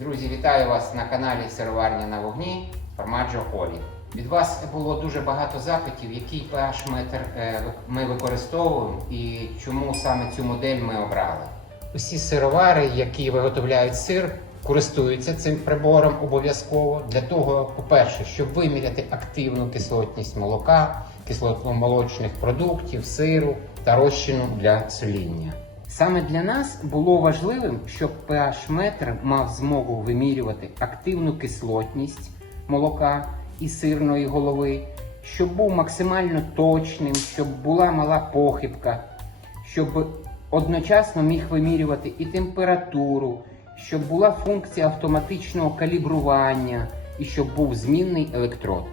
Друзі, вітаю вас на каналі Сироварня на вогні Формаджо Олі. Від вас було дуже багато запитів, який pH метр е, ми використовуємо і чому саме цю модель ми обрали. Усі сировари, які виготовляють сир, користуються цим прибором обов'язково для того, по-перше, щоб виміряти активну кислотність молока, кислотно-молочних продуктів, сиру та розчину для соління. Саме для нас було важливим, щоб pH метр мав змогу вимірювати активну кислотність молока і сирної голови, щоб був максимально точним, щоб була мала похибка, щоб одночасно міг вимірювати і температуру, щоб була функція автоматичного калібрування і щоб був змінний електрод.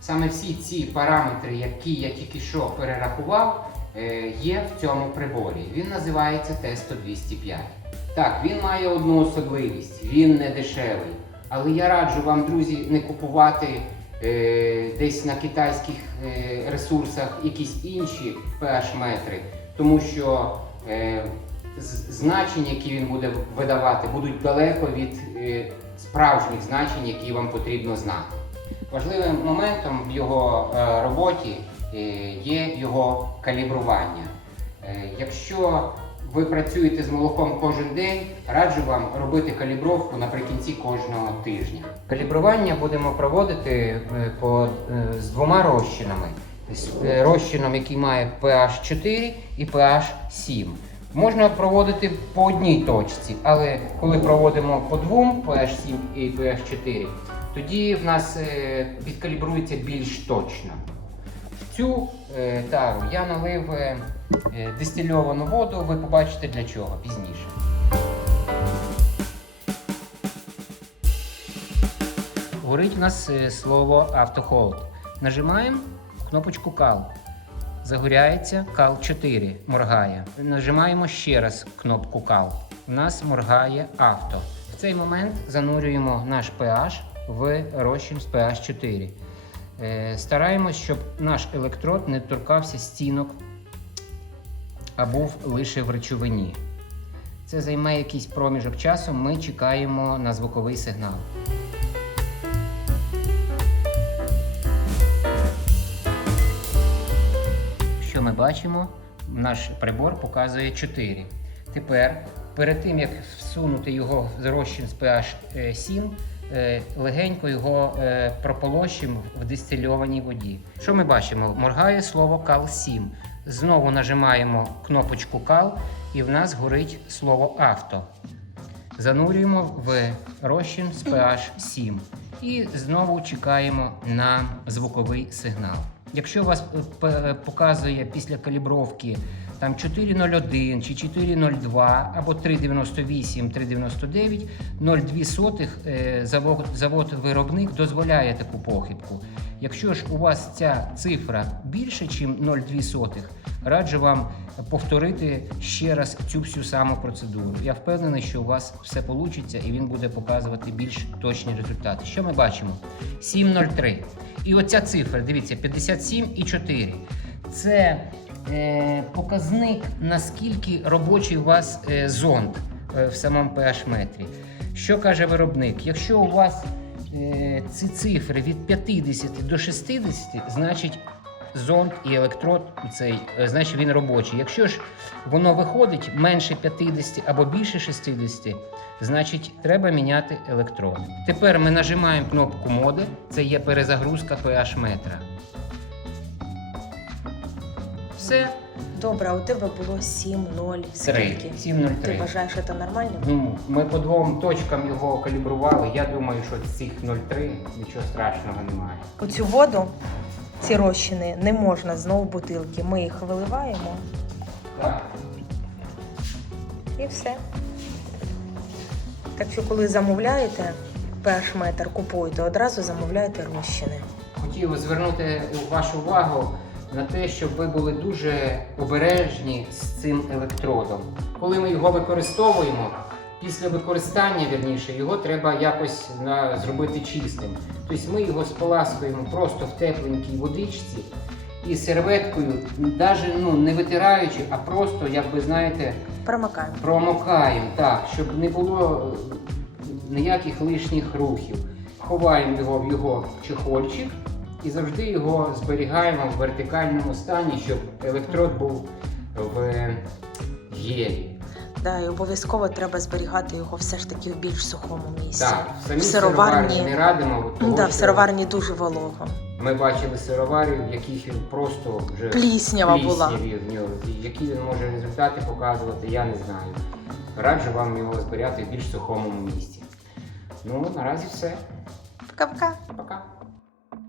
Саме всі ці параметри, які я тільки що перерахував, є в цьому приборі. Він називається Тесто 205. Так, він має одну особливість, він не дешевий. Але я раджу вам, друзі, не купувати е, десь на китайських е, ресурсах якісь інші pH метри, тому що е, з- значення, які він буде видавати, будуть далеко від е, справжніх значень, які вам потрібно знати. Важливим моментом в його е, роботі е, є його калібрування. Е, Якщо ви працюєте з молоком кожен день, раджу вам робити калібровку наприкінці кожного тижня. Калібрування будемо проводити е, по, е, з двома розчинами. З е, розчином, який має pH 4 і pH 7. Можна проводити по одній точці, але коли проводимо по двом pH 7 і pH 4, тоді в нас е, відкалібрується більш точно. Цю е, тару я налив е, е, дистильовану воду, ви побачите для чого пізніше. Горить у нас слово автохолд. Нажимаємо кнопочку кал. Загоряється кал 4, моргає. Нажимаємо ще раз кнопку кал. У нас моргає авто. В цей момент занурюємо наш pH в розчин з pH 4. Е, Стараємось, щоб наш електрод не торкався стінок, а був лише в речовині. Це займе якийсь проміжок часу. Ми чекаємо на звуковий сигнал. Що ми бачимо? Наш прибор показує 4. Тепер, перед тим як всунути його в розчин з pH 7, е, легенько його е, прополощимо в дистильованій воді. Що ми бачимо? Моргає слово кал 7. Знову нажимаємо кнопочку кал, і в нас горить слово авто. Занурюємо в розчин з pH 7 і знову чекаємо на звуковий сигнал. Якщо вас е, показує після калібровки там 401 чи 402 або 398, 399, 0,2 сотих е, завод, завод виробник дозволяє таку похибку. Якщо ж у вас ця цифра більше, ніж 0,2 сотих, раджу вам повторити ще раз цю всю саму процедуру. Я впевнений, що у вас все вийде і він буде показувати більш точні результати. Що ми бачимо? 7,03. І оця цифра, дивіться, 57 і 4. Це показник, наскільки робочий у вас е, зонд е, в самому pH метрі. Що каже виробник? Якщо у вас е, ці цифри від 50 до 60, значить зонд і електрод цей, е, значить він робочий. Якщо ж воно виходить менше 50 або більше 60, значить треба міняти електрод. Тепер ми нажимаємо кнопку моди, це є перезагрузка pH метра. Все, Добре, а у тебе було 7-0. 3, Скільки? Ти вважаєш, що це нормально? Ну, ми по двом точкам його калібрували. Я думаю, що з цих 0,3 нічого страшного немає. У цю воду, ці розчини, не можна знову бутилки. Ми їх виливаємо Так. і все. Так що, коли замовляєте перш метр, купуєте, одразу замовляєте розчини. Хотів звернути вашу увагу на те, щоб ви були дуже обережні з цим електродом. Коли ми його використовуємо, після використання, вірніше, його треба якось на, зробити чистим. Тобто ми його споласкуємо просто в тепленькій водичці і серветкою, навіть ну, не витираючи, а просто, як ви знаєте, Промикаємо. Промокаємо, так, щоб не було ніяких лишніх рухів. Ховаємо його в його чехольчик і завжди його зберігаємо в вертикальному стані, щоб електрод був в гелі. Да, і обов'язково треба зберігати його все ж таки в більш сухому місці. Так, в самій В сироварні- не радимо, тому Да, в сироварні дуже волого. ми бачили сироварів, в яких він просто вже Пліснява була. в нього. Які він може результати показувати, я не знаю. Раджу вам його зберігати в більш сухому місці. Ну, наразі все. Пока-пока. Пока.